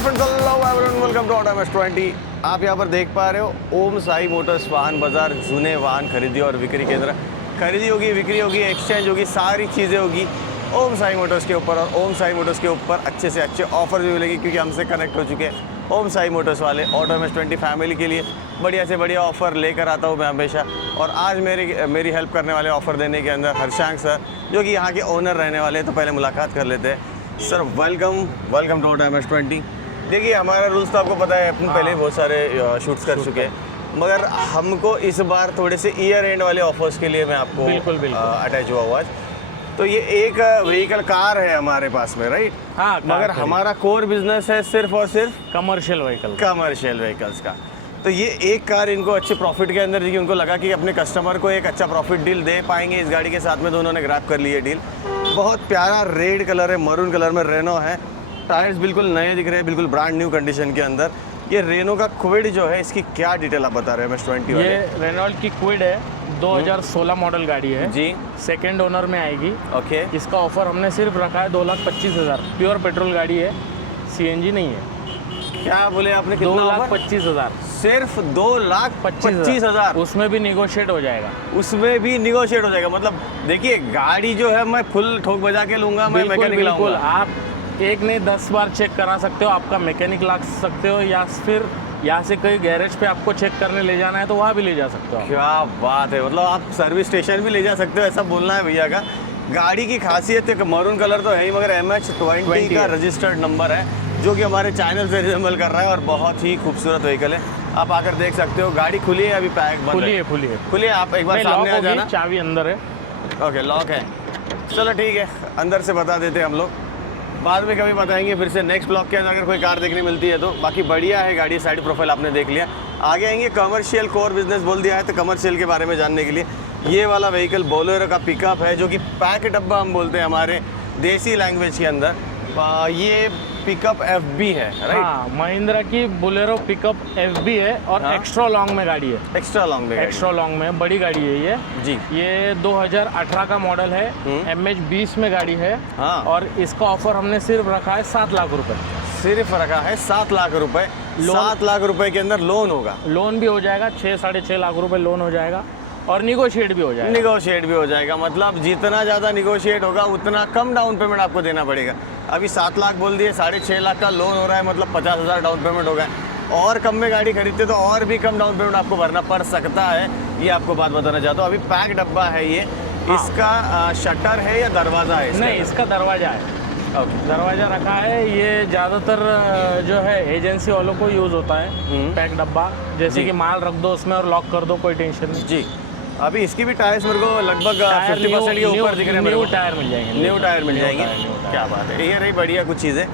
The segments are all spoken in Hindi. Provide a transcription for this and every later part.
Welcome to auto MS20। आप यहाँ पर देख पा रहे हो ओम साई मोटर्स वाहन बाजार, जूने वाहन खरीदी और बिक्री केंद्र। खरीदी होगी, बिक्री होगी, एक्सचेंज होगी, सारी चीज़ें होगी ओम साई मोटर्स के ऊपर। और ओम साई मोटर्स के ऊपर अच्छे से अच्छे ऑफर भी मिलेगी क्योंकि हमसे कनेक्ट हो चुके हैं ओम साई मोटर्स वाले। ऑटो MS20 फैमिली के लिए बढ़िया से बढ़िया ऑफ़र लेकर आता हूँ मैं हमेशा। और आज मेरी हेल्प करने वाले ऑफ़र देने के अंदर हर्षांक सर, जो कि यहाँ के ओनर रहने वाले हैं। तो पहले मुलाकात कर लेते हैं। Sir welcome to auto MS20। देखिए, हमारा रूल्स तो आपको पता है, अपन पहले बहुत सारे शूट्स कर चुके हैं, मगर हमको इस बार थोड़े से ईयर एंड वाले ऑफर्स के लिए मैं आपको बिल्कुल अटैच हुआ आज। तो ये एक व्हीकल कार है हमारे पास में, राइट? हाँ, मगर हमारा कोर बिजनेस है सिर्फ और सिर्फ कमर्शियल व्हीकल्स का। तो ये एक कार इनको अच्छे प्रॉफिट के अंदर, देखिए उनको लगा कि अपने कस्टमर को एक अच्छा प्रॉफिट डील दे पाएंगे इस गाड़ी के साथ में, तो उन्होंने ग्रैब कर ली है डील। बहुत प्यारा रेड कलर है, मरून कलर में रेनो है। टायर्स बिल्कुल नए दिख रहे हैं, बिल्कुल ब्रांड न्यू कंडीशन के अंदर। ये रेनो का क्विड जो है, इसकी क्या डिटेल आप बता रहे हैं MS20 वाले? ये रेनॉल्ट की क्विड है, 2016 मॉडल गाड़ी है जी। सेकंड ओनर में आएगी। ओके। इसका ऑफर हमने सिर्फ रखा है 2,25,000। प्योर पेट्रोल गाड़ी है, CNG नहीं है। क्या बोले आपने, कितना? 2,25,000। सिर्फ 2,25,000। उसमें भी निगोशिएट हो जाएगा। उसमें भी निगोशिएट हो जाएगा। मतलब देखिए, गाड़ी जो है मैं फुल ठोक बजा के लूंगा, मैं मैकेनिक बिल्कुल, लाऊंगा। आप एक नहीं 10 बार चेक करा सकते हो, आपका मैकेनिक ला सकते हो, या फिर यहाँ से कहीं गैरेज पे आपको चेक करने ले जाना है तो वहाँ भी ले जा सकते हो। क्या बात है, मतलब आप सर्विस स्टेशन भी ले जा सकते हो, ऐसा बोलना है भैया का। गाड़ी की खासियत है, मरून कलर तो है ही, मगर MH20 का रजिस्टर्ड नंबर है, जो कि हमारे चैनल से रिजेंबल कर रहा है और बहुत ही खूबसूरत व्हीकल है। आप आकर देख सकते हो। गाड़ी खुली है, अभी पैक बंद है। खुली है। आप एक बार सामने आ जाना। चाबी अंदर है। ओके, लॉक है। चलो ठीक है, अंदर से बता देते हैं हम लोग, बाद में कभी बताएंगे फिर से नेक्स्ट ब्लॉक के अंदर अगर कोई कार देखने मिलती है तो। बाकी बढ़िया है गाड़ी, साइड प्रोफाइल आपने देख लिया। आगे आएंगे, कमर्शियल कोर बिजनेस बोल दिया है, तो कमर्शियल के बारे में जानने के लिए ये वाला व्हीकल बोलेरो का पिकअप है, जो कि पैक डब्बा हम बोलते हैं हमारे देसी लैंग्वेज के अंदर। ये पिकअप FB है, राइट? हाँ, महिंद्रा की बोलेरो पिकअप FB है और हाँ? एक्स्ट्रा लॉन्ग में गाड़ी है। एक्स्ट्रा लॉन्ग में बड़ी गाड़ी है ये जी। ये 2018 का मॉडल है, MH20 में गाड़ी है। हाँ। और इसका ऑफर हमने सिर्फ रखा है 7 लाख रुपए। सिर्फ रखा है 7 लाख रुपए। 7 लाख रुपए के अंदर लोन होगा। लोन भी हो जाएगा, 6-6.5 लाख रुपए लोन हो जाएगा और निगोशिएट भी हो जाएगा। मतलब जितना ज़्यादा निगोशिएट होगा उतना कम डाउन पेमेंट आपको देना पड़ेगा। अभी 7 लाख बोल दिए, 6.5 लाख का लोन हो रहा है, मतलब 50,000 डाउन पेमेंट होगा। और कम में गाड़ी खरीदते तो और भी कम डाउन पेमेंट आपको भरना पड़ सकता है। ये आपको बात बताना चाहता हूँ। अभी पैक डब्बा है ये। हाँ। इसका शटर है या दरवाज़ा है? नहीं, इसका दरवाज़ा है। दरवाज़ा रखा है। ये ज़्यादातर जो है एजेंसी वालों को यूज़ होता है पैक डब्बा, जैसे कि माल रख दो उसमें और लॉक कर दो, कोई टेंशन नहीं जी। अभी इसकी भी टायर्स मेरे को लगभग 50% के ऊपर दिख रहे हैं। न्यू टायर मिल जाएंगे। न्यू टायर मिल जाएंगे। क्या बात है, ये रही बढ़िया कुछ चीज़ें।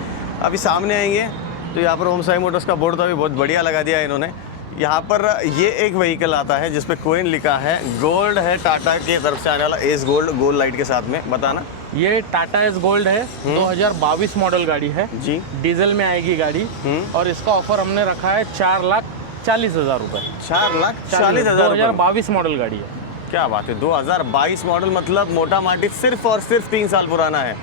अभी सामने आएंगे तो यहाँ पर ओम साई मोटर्स का बोर्ड तो अभी बहुत बढ़िया लगा दिया है इन्होंने। यहाँ पर ये एक व्हीकल आता है जिसपे कोइन लिखा है, गोल्ड है, टाटा की तरफ से आने वाला एस गोल्ड लाइट के साथ में। बताना। ये टाटा एस गोल्ड है, 2022 मॉडल गाड़ी है जी। डीजल में आएगी गाड़ी। और इसका ऑफर हमने रखा है 4,40,000 रुपए। 4,40,000। 2022 मॉडल गाड़ी है। क्या बात है, 2022 मॉडल, मतलब मोटा माटी सिर्फ और सिर्फ 3 साल पुराना है।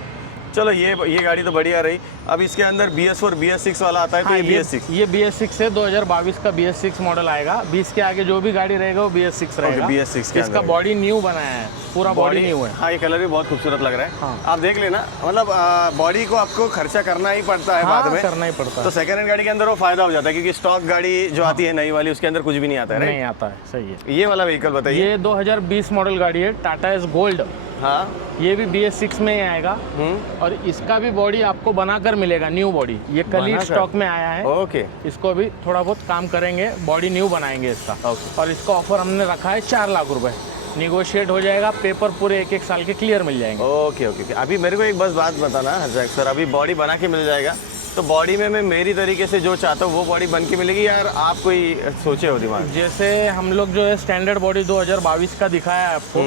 चलो ये गाड़ी तो बढ़िया रही। अब इसके अंदर BS4 BS6 वाला आता है। तो ये BS6 है, 2022 का BS6 मॉडल आएगा। 20 के आगे जो भी गाड़ी रहेगा वो BS6 रहेगा। BS6 इसका बॉडी न्यू बनाया है, पूरा बॉडी न्यू है। हाँ, ये कलर भी बहुत खूबसूरत लग रहा है। हाँ। आप देख लेना, मतलब बॉडी को आपको खर्चा करना ही पड़ता है। बाद में करना ही पड़ता है। तो सेकंड हैंड गाड़ी के अंदर वो फायदा हो जाता है, क्योंकि स्टॉक गाड़ी जो आती है नई वाली, उसके अंदर कुछ भी नहीं आता है। नहीं आता है, सही है। ये वाला व्हीकल बताइए। ये 2020 मॉडल गाड़ी है, टाटा एस गोल्ड। हाँ, ये भी BS6 में ही आएगा। और इसका भी बॉडी आपको बनाकर मिलेगा, न्यू बॉडी। ये कल ही स्टॉक में आया है। ओके। इसको भी थोड़ा बहुत काम करेंगे, बॉडी न्यू बनाएंगे इसका। और इसका ऑफर हमने रखा है 4 लाख रुपए। निगोशिएट हो जाएगा, पेपर पूरे 1-1 साल के क्लियर मिल जाएंगे। ओके। अभी मेरे को एक बस बात बताना हर्षांक सर, अभी बॉडी बना के मिल जाएगा तो बॉडी में मैं मेरी तरीके से जो चाहता हूँ वो बॉडी बन के मिलेगी, यार आप कोई सोचे हो दिमाग? जैसे हम लोग जो है स्टैंडर्ड बॉडी 2022 का दिखाया है आपको,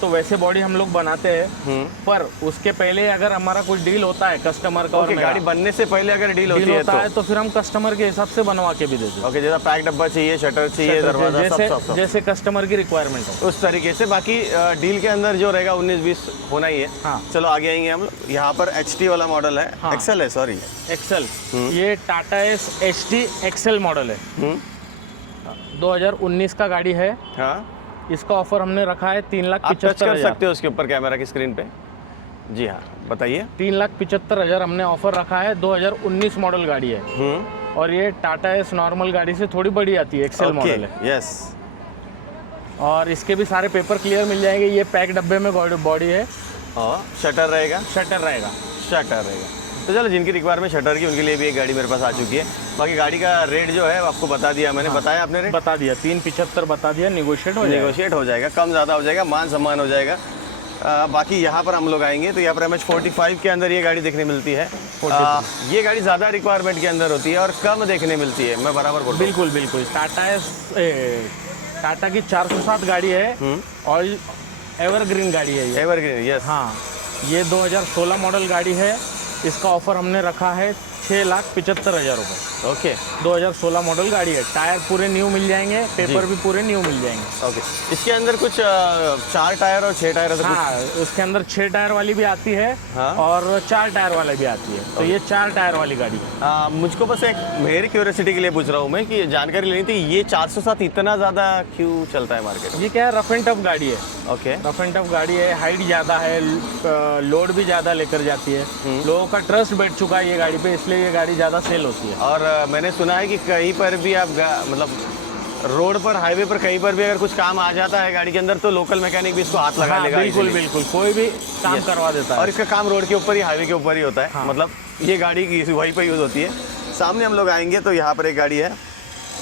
तो वैसे बॉडी हम लोग बनाते हैं, पर उसके पहले अगर हमारा कुछ डील होता है कस्टमर का और मेरा, गाड़ी बनने से पहले अगर डील होती है तो फिर हम कस्टमर के हिसाब से बनवा के भी देते हैं। ओके, जैसा पैक डब्बा चाहिए, शटर चाहिए, दरवाजा, सब जैसे कस्टमर की रिक्वायरमेंट है उस तरीके से। बाकी डील के अंदर जो रहेगा 19-20 होना ही है। हाँ। चलो आगे आएंगे हम लोग। यहाँ पर HT वाला मॉडल है, हाँ। एक्सेल है, सॉरी एक्सेल, ये Tata Ace HT Excel model है, 2019 का गाड़ी है। हाँ, इसका ऑफर हमने रखा है 3,75,000। आप टच कर सकते हो उसके ऊपर कैमरा की स्क्रीन पे। जी हाँ, बताइए। 3,75,000 हमने ऑफर रखा है। 2019 मॉडल गाड़ी है और ये टाटा एस नॉर्मल गाड़ी से थोड़ी बड़ी आती है, एक्सेल मॉडल है। यस, और इसके भी सारे पेपर क्लियर मिल जाएंगे। ये पैक डब्बे में बॉडी है और शटर रहेगा। शटर रहेगा। तो चलो, जिनकी रिक्वायरमेंट शटर की, उनके लिए भी एक गाड़ी मेरे पास आ चुकी है। बाकी गाड़ी का रेट जो है आपको बता दिया मैंने। बताया आपने रेट? बता दिया, 3,75 बता दिया। निगोशिएट हो जाएगा, कम ज़्यादा हो जाएगा, मान सम्मान हो जाएगा। बाकी यहाँ पर हम लोग आएंगे तो यहाँ पर MH45 के अंदर ये गाड़ी देखने मिलती है। ये गाड़ी ज़्यादा रिक्वायरमेंट के अंदर होती है और कम देखने मिलती है, मैं बराबर बोल रहा हूँ। बिल्कुल। टाटा की 407 गाड़ी है और एवरग्रीन गाड़ी है ये। Evergreen, yes. हाँ, ये 2016 मॉडल गाड़ी है। इसका ऑफर हमने रखा है 6,75,000 रुपये। ओके, 2016 मॉडल गाड़ी है। टायर पूरे न्यू मिल जाएंगे, पेपर भी पूरे न्यू मिल जाएंगे। ओके, इसके अंदर कुछ 4 टायर और 6 टायर? हाँ, उसके अंदर 6 टायर वाली भी आती है। हाँ? और 4 टायर वाली भी आती है। तो ये 4 टायर वाली गाड़ी है। मुझको बस एक मेरी क्यूरियोसिटी के लिए पूछ रहा हूँ मैं कि जानकारी लेनी थी, ये 407 इतना ज़्यादा क्यों चलता है मार्केट में? ये क्या है, रफ एंड टफ गाड़ी है। ओके, रफ एंड टफ गाड़ी है, हाइट ज़्यादा है, लोड भी ज़्यादा लेकर जाती है, लोगों का ट्रस्ट बैठ चुका है ये गाड़ी पे, इसलिए ये गाड़ी ज़्यादा सेल होती है। और मैंने सुना है कि कहीं पर भी आप मतलब रोड पर, हाईवे पर कहीं पर भी अगर कुछ काम आ जाता है गाड़ी के अंदर तो लोकल मैकेनिक भी इसको हाथ लगा लेगा। बिल्कुल, कोई भी काम करवा देता है। और इसका काम रोड के ऊपर ही, हाईवे के ऊपर ही होता है। हाँ। मतलब ये गाड़ी की वहीं पर यूज़ होती है। सामने हम लोग आएंगे तो यहाँ पर एक गाड़ी है,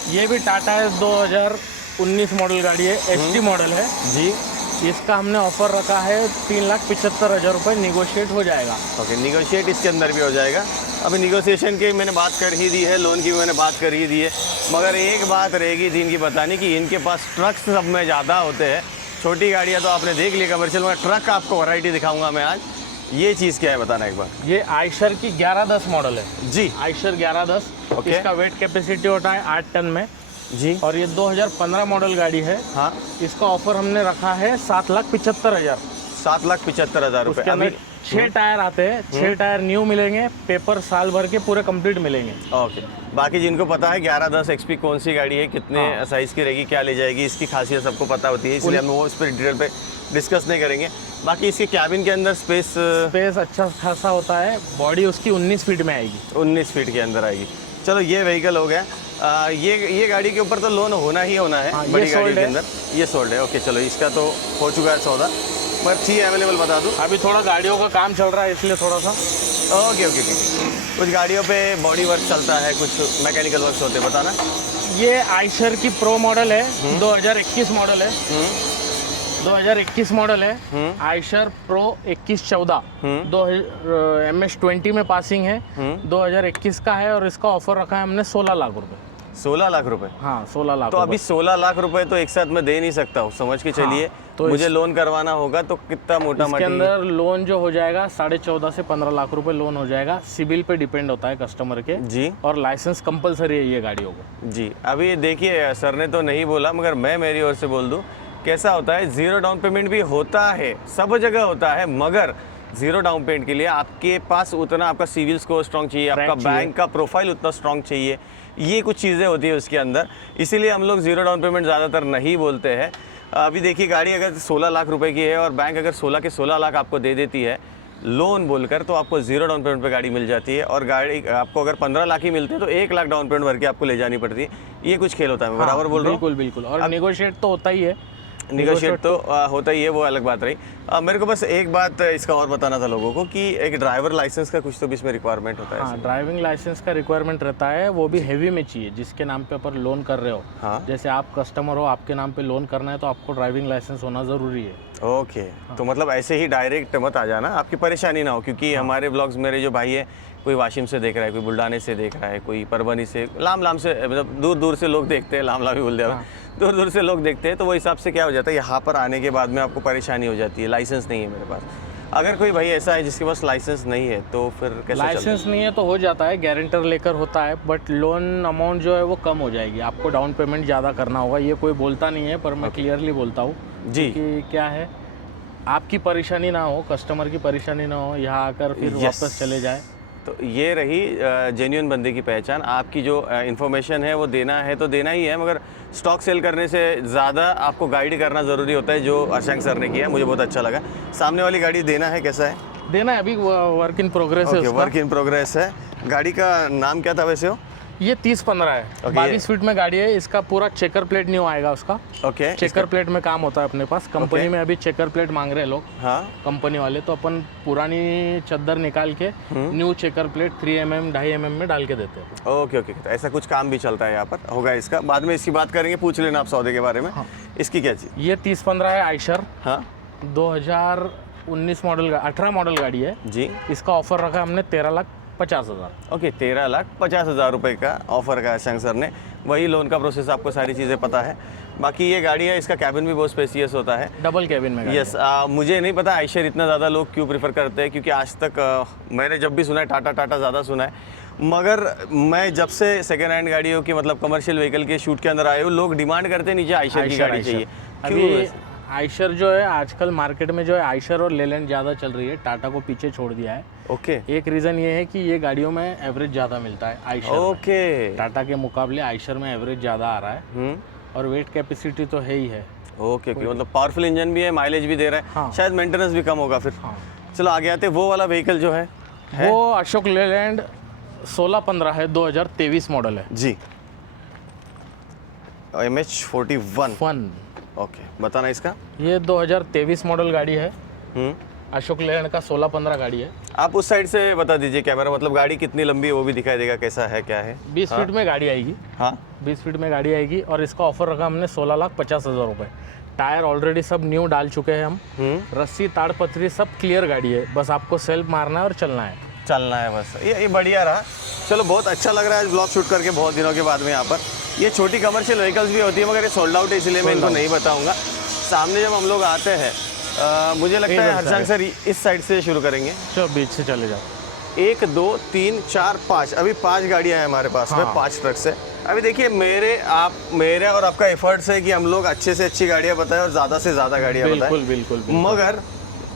ये भी टाटा है, 2019 मॉडल गाड़ी है, HT मॉडल है जी। इसका हमने ऑफर रखा है 3,75,000 रुपये। निगोशिएट हो जाएगा। ओके, निगोशिएट इसके अंदर भी हो जाएगा। अभी निगोशिएशन की मैंने बात कर ही दी है, लोन की भी मैंने बात कर ही दी है, मगर एक बात रहेगी थी इनकी बताने की, इनके पास ट्रक्स सब में ज़्यादा होते हैं। छोटी गाड़ियाँ तो आपने देख ली कमर्शियल, मगर ट्रक आपको वैरायटी दिखाऊंगा मैं आज। ये चीज़ क्या है बताना एक बार। ये आयशर की 1110 मॉडल है जी, आयशर 1110। ओके। इसका वेट कैपेसिटी होता है 8 टन में जी। और ये 2015 मॉडल गाड़ी है। हाँ, इसका ऑफर हमने रखा है 7,75,000। 7,75,000 रुपये। उसके अंदर 6 टायर आते हैं, 6 टायर न्यू मिलेंगे, पेपर साल भर के पूरे कंप्लीट मिलेंगे। ओके, बाकी जिनको पता है 1110 XP कौन सी गाड़ी है, कितने साइज़ की रहेगी, क्या ले जाएगी, इसकी खासियत सबको पता होती है, इसलिए हम वो इस पर डिटेल पे डिस्कस नहीं करेंगे। बाकी इसके कैबिन के अंदर स्पेस अच्छा खासा होता है। बॉडी उसकी 19 फीट में आएगी, 19 फीट के अंदर आएगी। चलो, ये व्हीकल हो गया। ये गाड़ी के ऊपर तो लोन होना ही होना है। हाँ, बड़ी गाड़ी के अंदर ये सोल्ड है। ओके, चलो, इसका तो हो चुका है सौदा, पर थी अवेलेबल बता दूँ। अभी थोड़ा गाड़ियों का काम चल रहा है इसलिए थोड़ा सा। ओके। कुछ गाड़ियों पे बॉडी वर्क चलता है, कुछ मैकेनिकल वर्क होते हैं, बताना। ये आयशर की प्रो मॉडल है, 2021 मॉडल है। 2021 मॉडल है आयशर प्रो 2114, MS20 में पासिंग है, 2021 का है और इसका ऑफर रखा है हमने 16 लाख रुपए। 16 लाख रुपए? हाँ, 16 लाख। तो अभी 16 लाख रुपए तो एक साथ मैं दे नहीं सकता हूँ, समझ के चलिए। तो मुझे लोन करवाना होगा तो कितना मोटा इसके अंदर लोन जो हो जाएगा 14.5 से 15 लाख रुपए लोन हो जाएगा। सिविल पे डिपेंड होता है कस्टमर के जी, और लाइसेंस कंपलसरी है ये गाड़ियों को जी। अभी देखिए, सर ने तो नहीं बोला मगर मैं मेरी ओर से बोल दूं, कैसा होता है, जीरो डाउन पेमेंट भी होता है, सब जगह होता है, मगर जीरो डाउन पेमेंट के लिए आपके पास उतना आपका सिविल स्कोर स्ट्रॉन्ग चाहिए, आपका बैंक का प्रोफाइल उतना स्ट्रॉन्ग चाहिए, ये कुछ चीज़ें होती है उसके अंदर। इसीलिए हम लोग जीरो डाउन पेमेंट ज़्यादातर नहीं बोलते हैं। अभी देखिए, गाड़ी अगर 16 लाख रुपए की है और बैंक अगर 16 के 16 लाख आपको दे देती है लोन बोलकर, तो आपको जीरो डाउन पेमेंट पे गाड़ी मिल जाती है। और गाड़ी आपको अगर 15 लाख ही मिलते हैं तो 1 लाख डाउन पेमेंट भर के आपको ले जानी पड़ती है। ये कुछ खेल होता है, मैं बराबर बोल रहा हूँ? बिल्कुल। और निगोशिएट तो होता ही है, निगोशिएट तो होता ही है, वो अलग बात रही। मेरे को बस एक बात इसका और बताना था लोगों को कि एक ड्राइवर लाइसेंस का कुछ तो भी इसमें रिक्वायरमेंट होता है। हाँ, ड्राइविंग लाइसेंस का रिक्वायरमेंट रहता है, वो भी हेवी में चाहिए, जिसके नाम पे पर लोन कर रहे हो। हाँ, जैसे आप कस्टमर हो, आपके नाम पे लोन करना है तो आपको ड्राइविंग लाइसेंस होना ज़रूरी है। ओके तो मतलब ऐसे ही डायरेक्ट मत आ जाना, आपकी परेशानी ना हो, क्योंकि हमारे ब्लॉग्स मेरे जो भाई है कोई वाशिम से देख रहा है, कोई बुल्डाने से देख रहा है, कोई परभनी से, लाम लाम से, मतलब दूर दूर से लोग देखते हैं, लाम लाम ही बोल दिया दूर दूर से लोग देखते हैं, तो वो हिसाब से क्या हो जाता है, यहाँ पर आने के बाद में आपको परेशानी हो जाती है, लाइसेंस नहीं है मेरे पास। अगर कोई भाई ऐसा है जिसके पास लाइसेंस नहीं है तो फिर कैसे लाइसेंस नहीं है तो हो जाता है, गारंटर लेकर होता है, बट लोन अमाउंट जो है वो कम हो जाएगी, आपको डाउन पेमेंट ज़्यादा करना होगा। ये कोई बोलता नहीं है पर मैं क्लियरली बोलता हूँ जी कि क्या है, आपकी परेशानी ना हो, कस्टमर की परेशानी ना हो, यहाँ आकर फिर वापस चले जाए। तो ये रही जेन्युइन बंदे की पहचान। आपकी जो इन्फॉर्मेशन है वो देना है तो देना ही है, मगर स्टॉक सेल करने से ज़्यादा आपको गाइड करना ज़रूरी होता है, जो अर्शंक सर ने किया, मुझे बहुत अच्छा लगा। सामने वाली गाड़ी देना है, कैसा है? देना है, अभी वर्क इन प्रोग्रेस है उसका। वर्क इन प्रोग्रेस है। गाड़ी का नाम क्या था वैसे हो? ये 30-15 है, 22 फीट में गाड़ी है, इसका पूरा चेकर प्लेट न्यू आएगा उसका। ओके, चेकर प्लेट में काम होता है अपने पास, कंपनी में अभी चेकर प्लेट मांग रहे हैं लोग, हाँ कंपनी वाले, तो अपन पुरानी चद्दर निकाल के new checker plate 3 mm 2.5 mm में डाल के देते हैं। ओके ओके, तो ऐसा कुछ काम भी चलता है यहाँ पर, होगा इसका, बाद में इसकी बात करेंगे, पूछ लेना आप सौदे के बारे में। इसकी क्या चीज़? ये 30-15 है आयशर, हाँ 2019 मॉडल, 18 मॉडल गाड़ी है जी। इसका ऑफर रखा हमने 13,50,000। ओके, 13,50,000 रुपये का ऑफर का अर्शंक सर ने, वही लोन का प्रोसेस, आपको सारी चीज़ें पता है। बाकी ये गाड़ी है, इसका कैबिन भी बहुत स्पेसियस होता है, डबल कैबिन में। यस मुझे नहीं पता आयशर इतना ज़्यादा लोग क्यों प्रेफर करते हैं, क्योंकि आज तक मैंने जब भी सुना है टाटा ज़्यादा सुना है, मगर मैं जब से सेकेंड हैंड गाड़ियों की, मतलब कमर्शियल व्हीकल के शूट के अंदर आए हूँ, लोग डिमांड करते हैं नीचे आयशर की गाड़ी चाहिए। अभी आयशर जो है आजकल मार्केट में जो है आयशर और लेलैंड ज़्यादा चल रही है, टाटा को पीछे छोड़ दिया है। ओके, एक रीज़न ये है कि ये गाड़ियों में एवरेज ज़्यादा मिलता है आयशर। ओके, टाटा के मुकाबले आयशर में एवरेज ज़्यादा आ रहा है, और वेट कैपेसिटी तो है ही है। ओके, मतलब पावरफुल इंजन भी है, माइलेज भी दे रहा है, हाँ। शायद मेंटेनेंस भी कम होगा फिर। हाँ। चलो आगे आते, वो वाला व्हीकल जो है वो अशोक लेलैंड 16-15 है, 2023 मॉडल है जी, MH41 फन। ओके, बताना इसका। ये 2023 मॉडल गाड़ी है, अशोक लेलैंड का 16-15 गाड़ी है। आप उस साइड से बता दीजिए कैमरा, मतलब गाड़ी कितनी लंबी है वो भी दिखाई देगा, कैसा है क्या है। 20 फीट में गाड़ी आएगी। हाँ 20 फीट में गाड़ी आएगी, और इसका ऑफर रखा हमने 16,50,000 रुपये। टायर ऑलरेडी सब न्यू डाल चुके हैं हम, रस्सी ताड़पत्री सब क्लियर गाड़ी है, बस आपको सेल्फ मारना है और चलना है बस। ये बढ़िया रहा, चलो बहुत अच्छा लग रहा है ब्लॉग शूट करके बहुत दिनों के बाद में। यहाँ पर ये छोटी कमर्शियल व्हीकल्स भी होती है, मगर ये सोल्ड आउट है, इसलिए मैं इनको नहीं बताऊँगा। सामने जब हम लोग आते हैं, मुझे लगता है अर्शंक सर इस साइड से शुरू करेंगे। चलो बीच से चले जाओ। 1 2 3 4 5, अभी 5 गाड़ियाँ हैं हमारे पास में, 5 ट्रक्स है। अभी देखिए मेरे और आपका एफर्ट्स है कि हम लोग अच्छे से अच्छी गाड़ियाँ बताएं और ज़्यादा से ज़्यादा गाड़ियाँ बताएं। बिल्कुल। मगर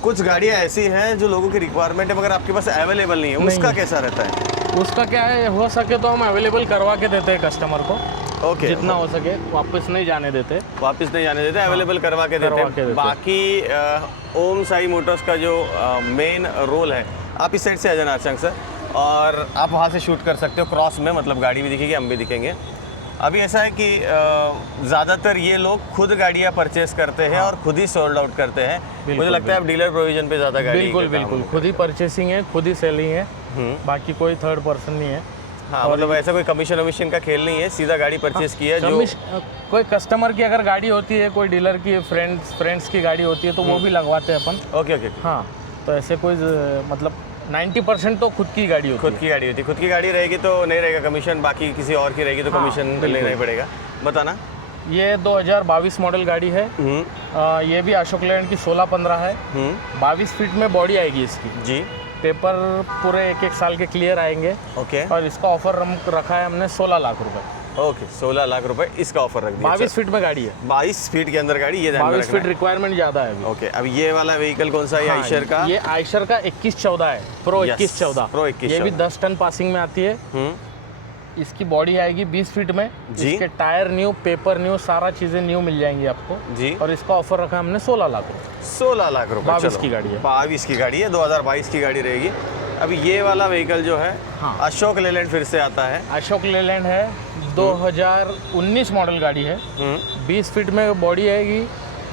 कुछ गाड़ियाँ ऐसी हैं जो लोगों की रिक्वायरमेंट है, मगर आपके पास अवेलेबल नहीं है, उसका कैसा रहता है? उसका क्या है, हो सके तो हम अवेलेबल करवा के देते हैं कस्टमर को। ओके, जितना हो सके वापस नहीं जाने देते, अवेलेबल करवा के देते हैं। बाकी ओम साई मोटर्स का जो मेन रोल है, आप इस साइड से आ जाना अर्शंक सर, और आप वहाँ से शूट कर सकते हो क्रॉस में, मतलब गाड़ी भी दिखेगी, हम भी दिखेंगे। अभी ऐसा है कि ज़्यादातर ये लोग खुद गाड़ियाँ परचेस करते हैं और खुद ही सोल्ड आउट करते हैं। मुझे लगता है आप डीलर प्रोविजन पे ज़्यादा गाड़ी। बिल्कुल खुद ही परचेसिंग है, खुद ही सेलिंग है, बाकी कोई थर्ड पर्सन नहीं है। हाँ, मतलब ऐसा कोई कमीशन का खेल नहीं है, सीधा गाड़ी परचेस की है। जो कोई कस्टमर की अगर गाड़ी होती है, कोई डीलर की फ्रेंड्स की गाड़ी होती है, तो वो भी लगवाते हैं अपन। ओके। हाँ, तो ऐसे कोई मतलब 90% तो खुद की गाड़ी होती है। खुद की गाड़ी रहेगी तो नहीं रहेगा कमीशन, बाकी किसी और की रहेगी तो कमीशन लेना ही पड़ेगा। बताना। ये 2022 मॉडल गाड़ी है, ये भी अशोक लेलैंड की 16-15 है, 22 फीट में बॉडी आएगी इसकी जी। पेपर पूरे 1-1 साल के क्लियर आएंगे। ओके, और इसका ऑफर रखा है हमने 16 लाख रुपए। ओके, 16 लाख रुपए इसका ऑफर रख दिया। 22 फीट में गाड़ी है, 22 फीट के अंदर गाड़ी, ये 22 फीट रिक्वायरमेंट ज़्यादा है अभी। ओके, अब ये वाला व्हीकल कौन सा है? आयशर का, ये आयशर का 2114 है, प्रो 2114। ये भी 10 टन पासिंग में आती है। इसकी बॉडी आएगी 20 फीट में जी। इसके टायर न्यू, पेपर न्यू, सारा चीज़ें न्यू मिल जाएंगी आपको जी। और इसका ऑफर रखा हमने 16 लाख रुपये। 16 लाख रुपये 22 की गाड़ी है। 22 की गाड़ी है, 2022 की गाड़ी रहेगी। अभी ये वाला व्हीकल जो है, हाँ, अशोक लेलैंड फिर से आता है। अशोक लेलैंड है, 2019 मॉडल गाड़ी है, 20 फीट में बॉडी आएगी,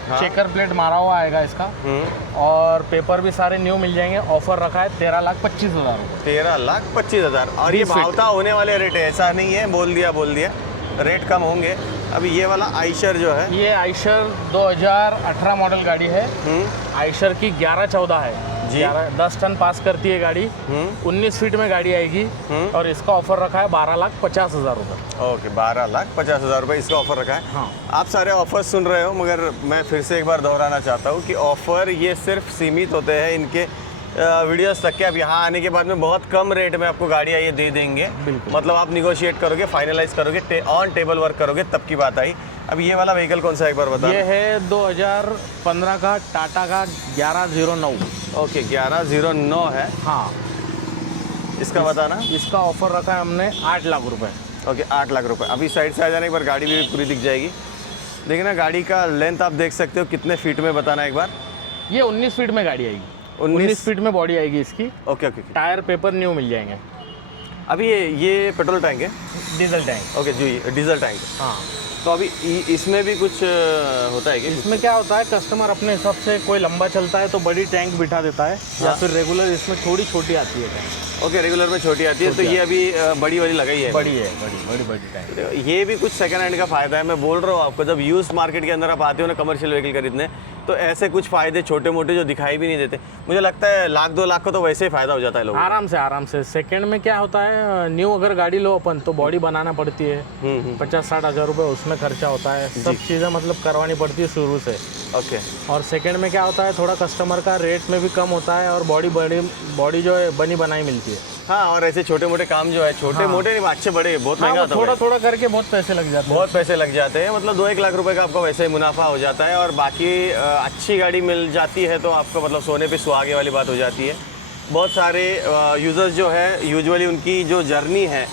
चेकर प्लेट मारा हुआ आएगा इसका, और पेपर भी सारे न्यू मिल जाएंगे। ऑफर रखा है 13,25,000 रुपये। 13,25,000। और ये भावता होने वाले रेट है, ऐसा नहीं है बोल दिया रेट कम होंगे। अभी ये वाला आइशर जो है, ये आइशर 2018 मॉडल गाड़ी है। आइशर की 11-14 है जी। 10 टन पास करती है गाड़ी। 19 फीट में गाड़ी आएगी और इसका ऑफर रखा है 12,50,000 रुपये। ओके, 12,50,000 रुपये इसका ऑफर रखा है। हाँ। आप सारे ऑफर सुन रहे हो, मगर मैं फिर से एक बार दोहराना चाहता हूँ कि ऑफर ये सिर्फ सीमित होते हैं इनके वीडियोस तक के। अब यहाँ आने के बाद में बहुत कम रेट में आपको गाड़ियाँ ये दे देंगे। मतलब आप निगोशिएट करोगे, फाइनलाइज करोगे, ऑन टेबल वर्क करोगे, तब की बात आई। अब ये वाला व्हीकल कौन सा, एक बार बता। ये है 2015 का टाटा का 1109। ओके, 1109 है। हाँ, इसका बताना। इसका ऑफर रखा है हमने 8 लाख रुपए। ओके, 8 लाख रुपए। अभी साइड से आ जाने एक बार गाड़ी भी पूरी दिख जाएगी। देखिए ना, गाड़ी का लेंथ आप देख सकते हो, कितने फीट में बताना एक बार। ये 19 फीट में गाड़ी आएगी। 19 फीट में बॉडी आएगी इसकी। Okay okay. Tyre paper new मिल जाएंगे। अभी ये पेट्रोल टैंक है? Diesel tank. ओके जी, डीजल टैंक। हाँ, तो अभी इसमें भी कुछ होता है कि इसमें क्या होता है, कस्टमर अपने हिसाब से कोई लंबा चलता है तो बड़ी टैंक बिठा देता है, या फिर रेगुलर इसमें थोड़ी छोटी आती है टैंक। ओके, रेगुलर में छोटी आती है, तो ये अभी बड़ी वाली लगाई है। बड़ी है, बड़ी टैंक। ये भी कुछ सेकंड हैंड का फ़ायदा है। मैं बोल रहा हूँ आपको, जब यूज मार्केट के अंदर आप आते हो ना कमर्शियल व्हीकल खरीदने, तो ऐसे कुछ फ़ायदे छोटे मोटे जो दिखाई भी नहीं देते। मुझे लगता है 1-2 लाख का तो वैसे ही फ़ायदा हो जाता है लोगों को। आराम से। सेकंड में क्या होता है, न्यू अगर गाड़ी लो अपन तो बॉडी बनाना पड़ती है, 50-60 हज़ार रुपये उसमें खर्चा होता है, सब चीज़ें मतलब करवानी पड़ती है शुरू से। ओके। और सेकंड में क्या होता है, थोड़ा कस्टमर का रेट में भी कम होता है और बॉडी जो है बनी बनाई मिलती है। हाँ, और ऐसे छोटे मोटे काम जो है, छोटे मोटे नहीं, अच्छे बड़े, बहुत महंगा होता है। थोड़ा करके बहुत पैसे लग जाते हैं। बहुत पैसे लग जाते हैं, मतलब 2-1 लाख रुपए का आपका वैसे ही मुनाफा हो जाता है। और बाकी अच्छी गाड़ी मिल जाती है तो आपका मतलब सोने पे सुहागे वाली बात हो जाती है। बहुत सारे यूज़र्स जो है, यूजुअली उनकी जो जर्नी है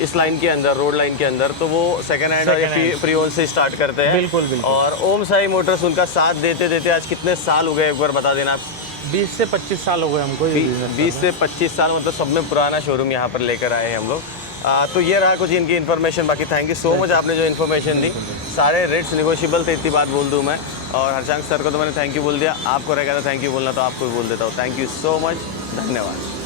इस लाइन के अंदर, रोड लाइन के अंदर, तो वो सेकंड हैंड और प्री ओन से स्टार्ट करते हैं। बिल्कुल। और ओम साई मोटर्स उनका साथ देते देते आज कितने साल हो गए, एक बार बता देना आप। 20 से 25 साल हो गए हमको। 20 से 25 साल, मतलब सब में पुराना शोरूम यहाँ पर लेकर आए हैं हम लोग। तो ये रहा कुछ इनकी इन्फॉर्मेशन। बाकी थैंक यू सो मच, आपने जो इन्फॉर्मेशन दी। सारे रेट्स निगोशिएबल थे, इतनी बात बोल दूँ मैं। और हरचंद सर को तो मैंने थैंक यू बोल दिया, आपको रहेगा तो थैंक यू बोलना तो आपको भी बोल देता हूँ। थैंक यू सो मच, धन्यवाद।